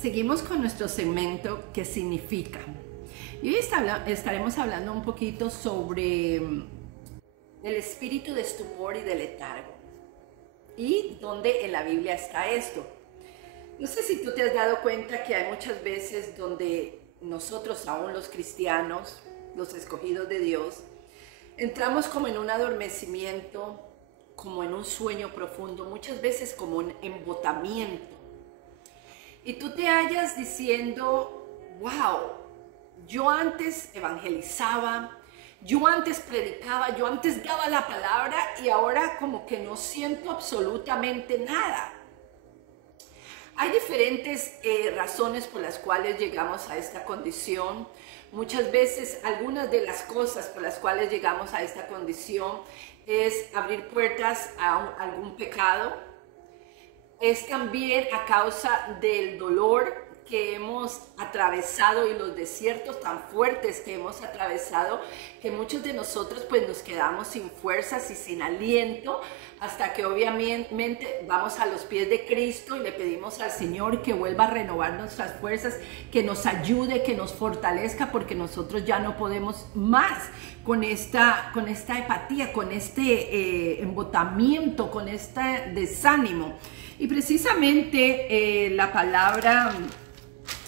Seguimos con nuestro segmento ¿Qué significa? Y hoy estaremos hablando un poquito sobre el espíritu de estupor y de letargo. ¿Y dónde en la Biblia está esto? No sé si tú te has dado cuenta que hay muchas veces donde nosotros, aún los cristianos, los escogidos de Dios, entramos como en un adormecimiento, como en un sueño profundo, muchas veces como un embotamiento. Y tú te hallas diciendo, wow, yo antes evangelizaba, yo antes predicaba, yo antes daba la palabra y ahora como que no siento absolutamente nada. Hay diferentes razones por las cuales llegamos a esta condición. Muchas veces algunas de las cosas por las cuales llegamos a esta condición es abrir puertas a algún pecado. Es también a causa del dolor que hemos atravesado y los desiertos tan fuertes que hemos atravesado, que muchos de nosotros pues nos quedamos sin fuerzas y sin aliento, hasta que obviamente vamos a los pies de Cristo y le pedimos al Señor que vuelva a renovar nuestras fuerzas, que nos ayude, que nos fortalezca, porque nosotros ya no podemos más con esta apatía, con este embotamiento, con este desánimo. Y precisamente la palabra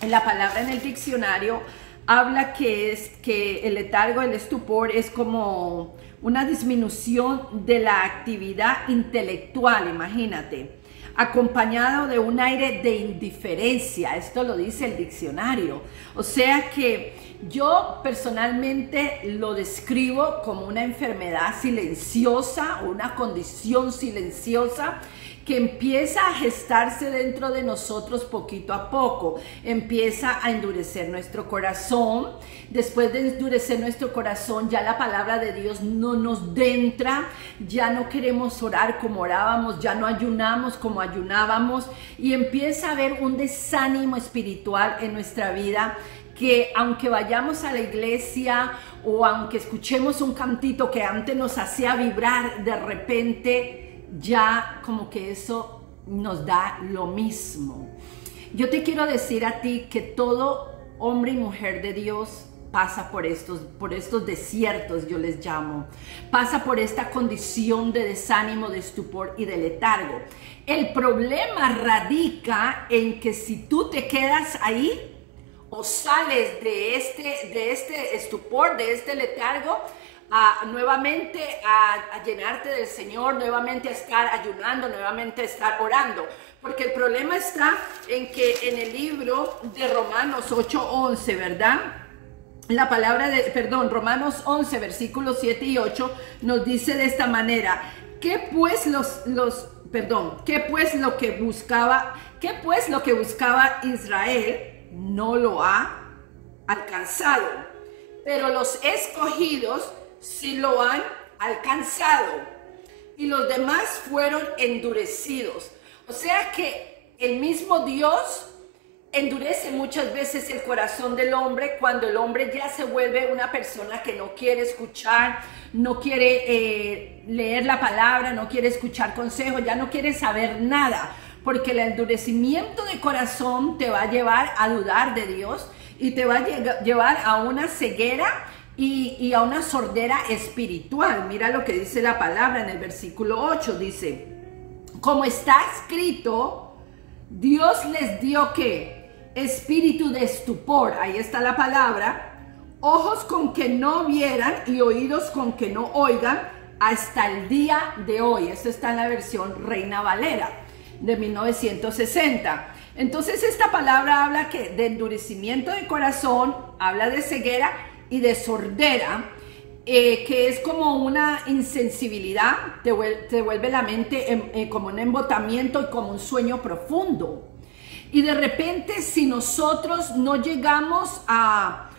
en el diccionario habla que el letargo, el estupor es como una disminución de la actividad intelectual, imagínate, acompañado de un aire de indiferencia. Esto lo dice el diccionario. O sea que yo personalmente lo describo como una enfermedad silenciosa o una condición silenciosa que empieza a gestarse dentro de nosotros poquito a poco, empieza a endurecer nuestro corazón. Después de endurecer nuestro corazón, ya la palabra de Dios no nos entra, ya no queremos orar como orábamos, ya no ayunamos como ayunábamos, y empieza a haber un desánimo espiritual en nuestra vida, que aunque vayamos a la iglesia o aunque escuchemos un cantito que antes nos hacía vibrar, de repente ya como que eso nos da lo mismo. Yo te quiero decir a ti que todo hombre y mujer de Dios pasa por estos desiertos, yo les llamo. Pasa por esta condición de desánimo, de estupor y de letargo. El problema radica en que si tú te quedas ahí o sales de este estupor, de este letargo, nuevamente a llenarte del Señor, nuevamente a estar ayunando, nuevamente a estar orando. Porque el problema está en que en el libro de Romanos 8:11, ¿verdad? La palabra Romanos 11, versículos 7 y 8 nos dice de esta manera: ¿Qué pues lo que buscaba Israel no lo ha alcanzado? Pero los escogidos sí lo han alcanzado, y los demás fueron endurecidos. O sea que el mismo Dios endurece muchas veces el corazón del hombre cuando el hombre ya se vuelve una persona que no quiere escuchar, no quiere leer la palabra, no quiere escuchar consejos, ya no quiere saber nada, porque el endurecimiento de corazón te va a llevar a dudar de Dios y te va a llevar a una ceguera y a una sordera espiritual. Mira lo que dice la palabra en el versículo 8, dice: como está escrito, Dios les dio ¿qué? Espíritu de estupor, ahí está la palabra, ojos con que no vieran y oídos con que no oigan hasta el día de hoy. Esto está en la versión Reina Valera de 1960. Entonces esta palabra habla de endurecimiento de corazón, habla de ceguera y de sordera, que es como una insensibilidad, te vuelve la mente como un embotamiento y como un sueño profundo. Y de repente, si nosotros no llegamos a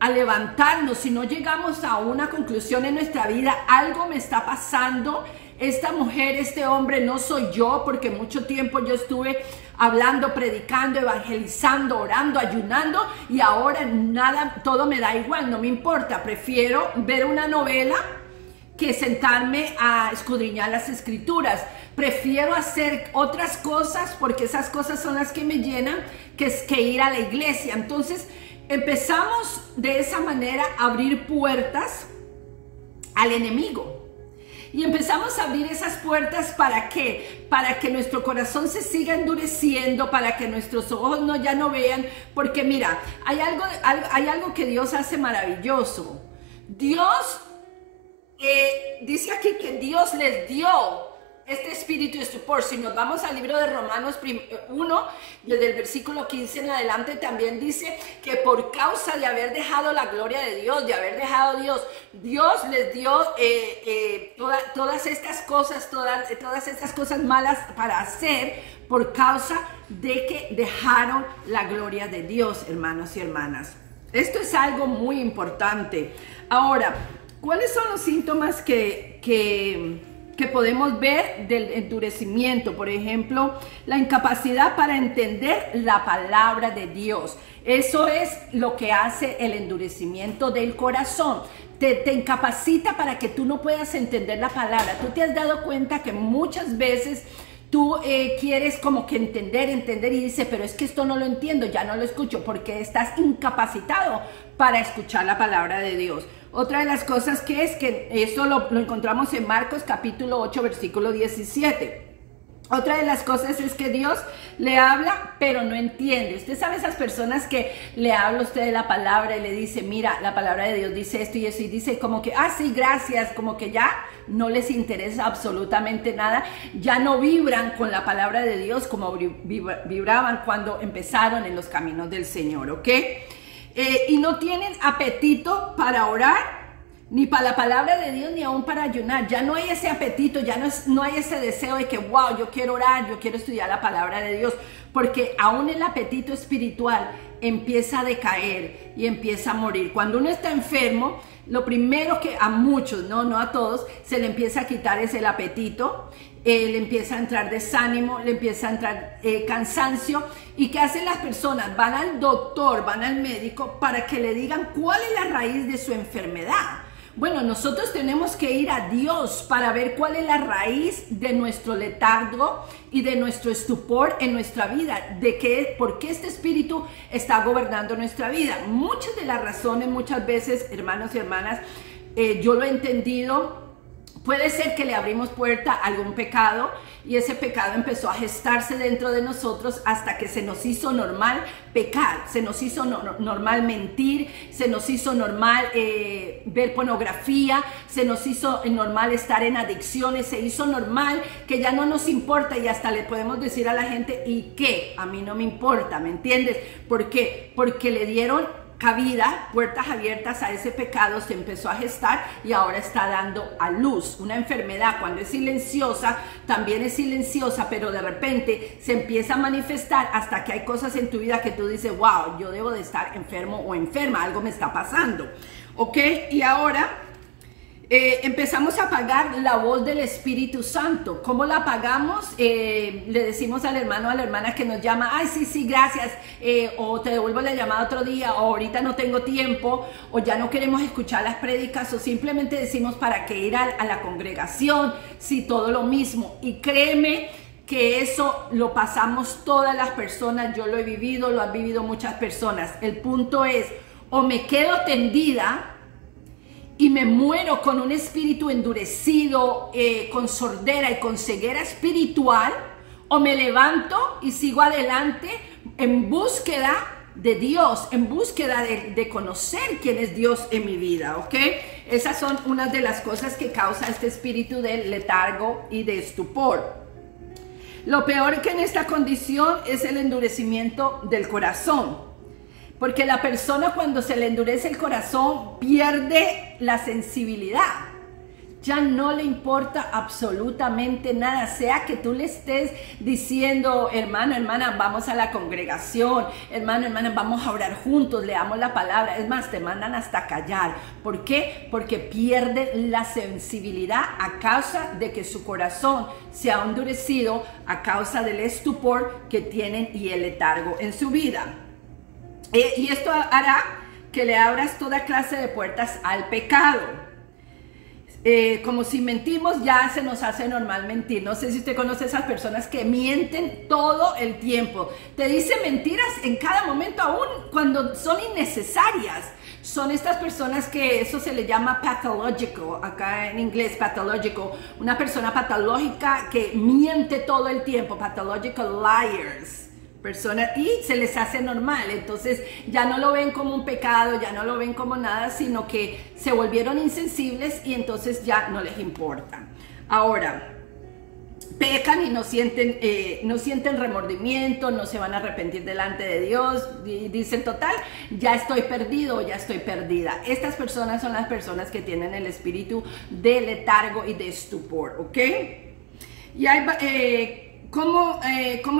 levantarnos, si no llegamos a una conclusión en nuestra vida, algo me está pasando, esta mujer, este hombre no soy yo, porque mucho tiempo yo estuve hablando, predicando, evangelizando, orando, ayunando, y ahora nada, todo me da igual, no me importa, prefiero ver una novela que sentarme a escudriñar las escrituras. prefiero hacer otras cosas porque esas cosas son las que me llenan, que ir a la iglesia. Entonces empezamos de esa manera a abrir puertas al enemigo. Y empezamos a abrir esas puertas, ¿para qué? Para que nuestro corazón se siga endureciendo, para que nuestros ojos ya no vean. Porque mira, hay algo que Dios hace maravilloso. Dios dice aquí que Dios les dio este espíritu de estupor. Si nos vamos al libro de Romanos 1, desde el versículo 15 en adelante, también dice que por causa de haber dejado la gloria de Dios, de haber dejado a Dios, Dios les dio todas estas cosas malas para hacer por causa de que dejaron la gloria de Dios, hermanos y hermanas. Esto es algo muy importante. Ahora, ¿cuáles son los síntomas que podemos ver del endurecimiento? Por ejemplo, la incapacidad para entender la palabra de Dios. Eso es lo que hace el endurecimiento del corazón. Te incapacita para que tú no puedas entender la palabra. Tú te has dado cuenta que muchas veces tú quieres como que entender y dices, pero es que esto no lo entiendo, ya no lo escucho, porque estás incapacitado para escuchar la palabra de Dios. Otra de las cosas que es que eso lo encontramos en Marcos capítulo 8 versículo 17. Otra de las cosas es que Dios le habla, pero no entiende. Usted sabe esas personas que le habla a usted de la palabra y le dice, mira, la palabra de Dios dice esto y eso, y dice como que, sí, gracias, como que ya no les interesa absolutamente nada, ya no vibran con la palabra de Dios como vibraban cuando empezaron en los caminos del Señor, ¿ok? Y no tienen apetito para orar, ni para la palabra de Dios, ni aún para ayunar. Ya no hay ese apetito, ya no hay ese deseo de que, wow, yo quiero orar, yo quiero estudiar la palabra de Dios, porque aún el apetito espiritual empieza a decaer y empieza a morir. Cuando uno está enfermo, lo primero que a muchos, no a todos, se le empieza a quitar es el apetito, le empieza a entrar desánimo, le empieza a entrar cansancio. ¿Y qué hacen las personas? Van al doctor, van al médico para que le digan cuál es la raíz de su enfermedad. Bueno, nosotros tenemos que ir a Dios para ver cuál es la raíz de nuestro letargo y de nuestro estupor en nuestra vida, por qué este espíritu está gobernando nuestra vida. Muchas de las razones, muchas veces, hermanos y hermanas, yo lo he entendido. Puede ser que le abrimos puerta a algún pecado y ese pecado empezó a gestarse dentro de nosotros hasta que se nos hizo normal pecar, se nos hizo normal mentir, se nos hizo normal ver pornografía, se nos hizo normal estar en adicciones, se hizo normal que ya no nos importa y hasta le podemos decir a la gente, ¿y qué? A mí no me importa, ¿me entiendes? ¿Por qué? Porque le dieron cabida, puertas abiertas a ese pecado, se empezó a gestar y ahora está dando a luz. Una enfermedad cuando es silenciosa, también es silenciosa, pero de repente se empieza a manifestar hasta que hay cosas en tu vida que tú dices, wow, yo debo de estar enfermo o enferma, algo me está pasando, ¿ok? Y ahora empezamos a apagar la voz del Espíritu Santo. ¿Cómo la apagamos? Le decimos al hermano o a la hermana que nos llama, ay, sí, gracias, o te devuelvo la llamada otro día, o ahorita no tengo tiempo, o ya no queremos escuchar las prédicas, o simplemente decimos para qué ir a la congregación, sí, todo lo mismo. Y créeme que eso lo pasamos todas las personas, yo lo he vivido, lo han vivido muchas personas. El punto es, o me quedo tendida y me muero con un espíritu endurecido, con sordera y con ceguera espiritual, o me levanto y sigo adelante en búsqueda de Dios, en búsqueda de conocer quién es Dios en mi vida, ¿ok? Esas son unas de las cosas que causa este espíritu de letargo y de estupor. Lo peor que en esta condición es el endurecimiento del corazón. Porque la persona cuando se le endurece el corazón pierde la sensibilidad. Ya no le importa absolutamente nada. Sea que tú le estés diciendo, hermano, hermana, vamos a la congregación. Hermano, hermana, vamos a orar juntos, leamos la palabra. Es más, te mandan hasta callar. ¿Por qué? Porque pierde la sensibilidad a causa de que su corazón se ha endurecido a causa del estupor que tienen y el letargo en su vida. Y esto hará que le abras toda clase de puertas al pecado. como si mentimos, ya se nos hace normal mentir. No sé si usted conoce a esas personas que mienten todo el tiempo. Te dicen mentiras en cada momento, aún cuando son innecesarias. Son estas personas que eso se le llama pathological, acá en inglés pathological. Una persona patológica que miente todo el tiempo, pathological liars. Personas, y se les hace normal, entonces ya no lo ven como un pecado, ya no lo ven como nada, sino que se volvieron insensibles y entonces ya no les importa. Ahora, pecan y no sienten remordimiento, no se van a arrepentir delante de Dios y dicen total, ya estoy perdido, ya estoy perdida. Estas personas son las personas que tienen el espíritu de letargo y de estupor, ¿ok? Y hay... ¿Cómo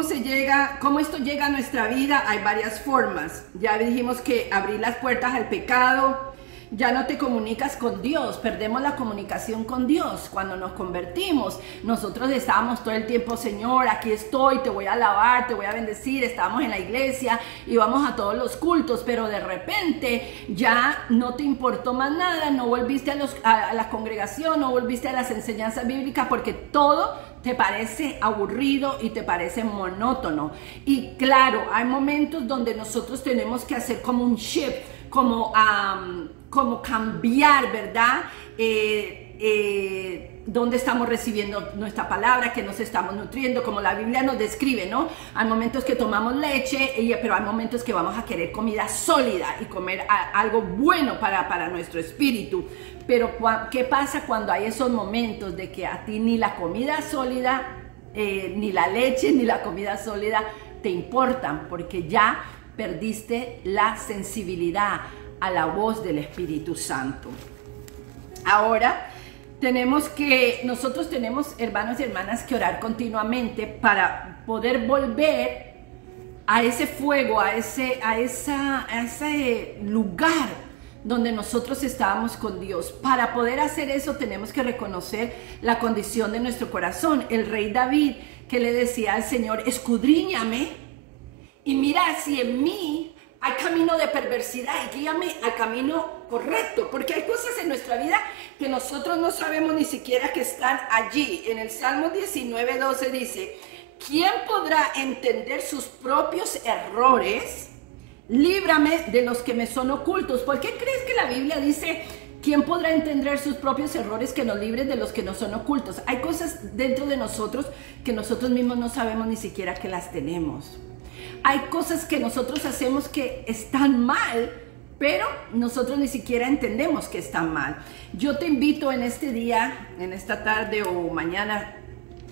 esto llega a nuestra vida? Hay varias formas. Ya dijimos que abrir las puertas al pecado, ya no te comunicas con Dios, perdemos la comunicación con Dios cuando nos convertimos. Nosotros estábamos todo el tiempo, Señor, aquí estoy, te voy a alabar, te voy a bendecir, estábamos en la iglesia, íbamos a todos los cultos, pero de repente ya no te importó más nada, no volviste a la congregación, no volviste a las enseñanzas bíblicas porque todo te parece aburrido y te parece monótono. Y claro, hay momentos donde nosotros tenemos que hacer como un shift, como cambiar, ¿verdad? Dónde estamos recibiendo nuestra palabra, que nos estamos nutriendo, como la Biblia nos describe, ¿no? Hay momentos que tomamos leche, pero hay momentos que vamos a querer comida sólida y comer algo bueno para nuestro espíritu. Pero ¿qué pasa cuando hay esos momentos de que a ti ni la comida sólida, ni la leche, ni la comida sólida te importan? Porque ya perdiste la sensibilidad a la voz del Espíritu Santo. Ahora, nosotros tenemos, hermanos y hermanas, que orar continuamente para poder volver a ese fuego, a ese lugar donde nosotros estábamos con Dios. Para poder hacer eso tenemos que reconocer la condición de nuestro corazón. El rey David, que le decía al Señor, escudriñame y mira si en mí hay camino de perversidad y guíame al camino correcto, porque hay cosas en nuestra vida que nosotros no sabemos ni siquiera que están allí. En el Salmo 19:12 dice, ¿quién podrá entender sus propios errores? Líbrame de los que me son ocultos. ¿Por qué crees que la Biblia dice, quién podrá entender sus propios errores, que nos libren de los que nos son ocultos? Hay cosas dentro de nosotros que nosotros mismos no sabemos ni siquiera que las tenemos. Hay cosas que nosotros hacemos que están mal, pero nosotros ni siquiera entendemos que están mal. Yo te invito en este día, en esta tarde o mañana,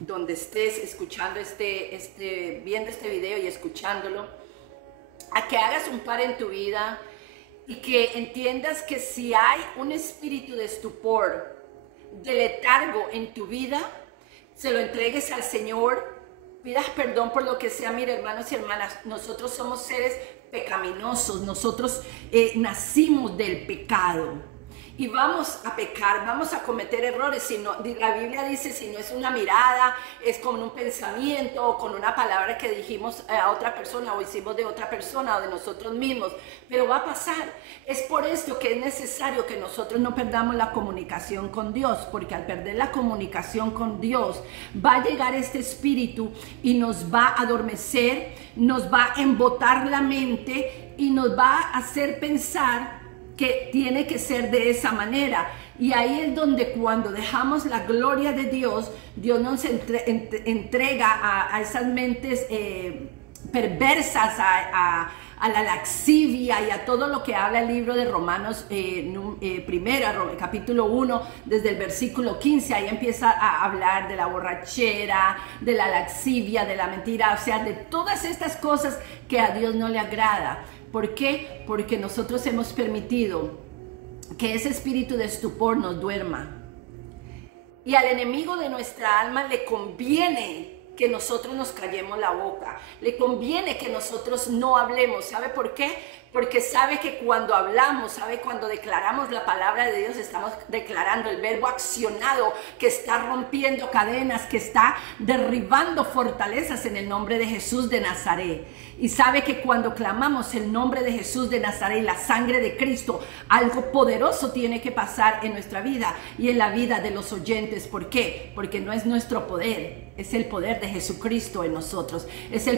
donde estés escuchando viendo este video y escuchándolo, a que hagas un par en tu vida y que entiendas que si hay un espíritu de estupor, de letargo en tu vida, se lo entregues al Señor, pidas perdón por lo que sea. Mire, hermanos y hermanas, nosotros somos seres pecaminosos, nosotros nacimos del pecado. Y vamos a pecar, vamos a cometer errores. La Biblia dice, si no es una mirada, es con un pensamiento o con una palabra que dijimos a otra persona o hicimos de otra persona o de nosotros mismos. Pero va a pasar. Es por esto que es necesario que nosotros no perdamos la comunicación con Dios, porque al perder la comunicación con Dios va a llegar este espíritu y nos va a adormecer, nos va a embotar la mente y nos va a hacer pensar que tiene que ser de esa manera. Y ahí es donde cuando dejamos la gloria de Dios, Dios nos entrega a esas mentes perversas, a la laxivia y a todo lo que habla el libro de Romanos, capítulo 1, desde el versículo 15, ahí empieza a hablar de la borrachera, de la laxivia, de la mentira, o sea, de todas estas cosas que a Dios no le agrada. ¿Por qué? Porque nosotros hemos permitido que ese espíritu de estupor nos duerma. Y al enemigo de nuestra alma le conviene que nosotros nos callemos la boca. Le conviene que nosotros no hablemos. ¿Sabe por qué? porque sabe que cuando hablamos, sabe cuando declaramos la palabra de Dios, estamos declarando el verbo accionado que está rompiendo cadenas, que está derribando fortalezas en el nombre de Jesús de Nazaret. Y sabe que cuando clamamos el nombre de Jesús de Nazaret, la sangre de Cristo, algo poderoso tiene que pasar en nuestra vida y en la vida de los oyentes. ¿Por qué? Porque no es nuestro poder, es el poder de Jesucristo en nosotros, es el